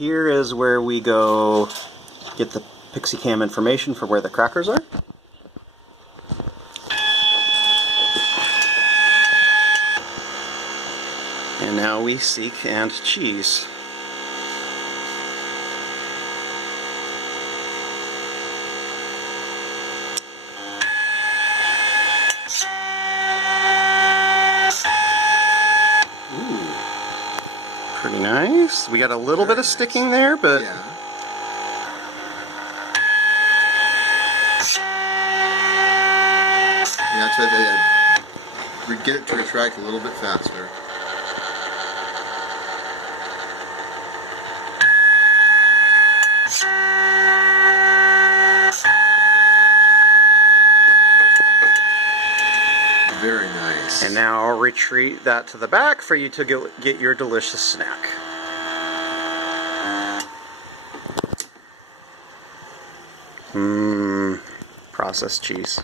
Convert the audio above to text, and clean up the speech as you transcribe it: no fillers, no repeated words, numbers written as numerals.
Here is where we go get the PixieCam information for where the crackers are. And now we seek and cheese. Ooh, pretty nice. We got a little bit of sticking there, but yeah. That's why we get it to retract a little bit faster. Very nice. And now I'll retreat that to the back for you to get your delicious snack. Processed cheese.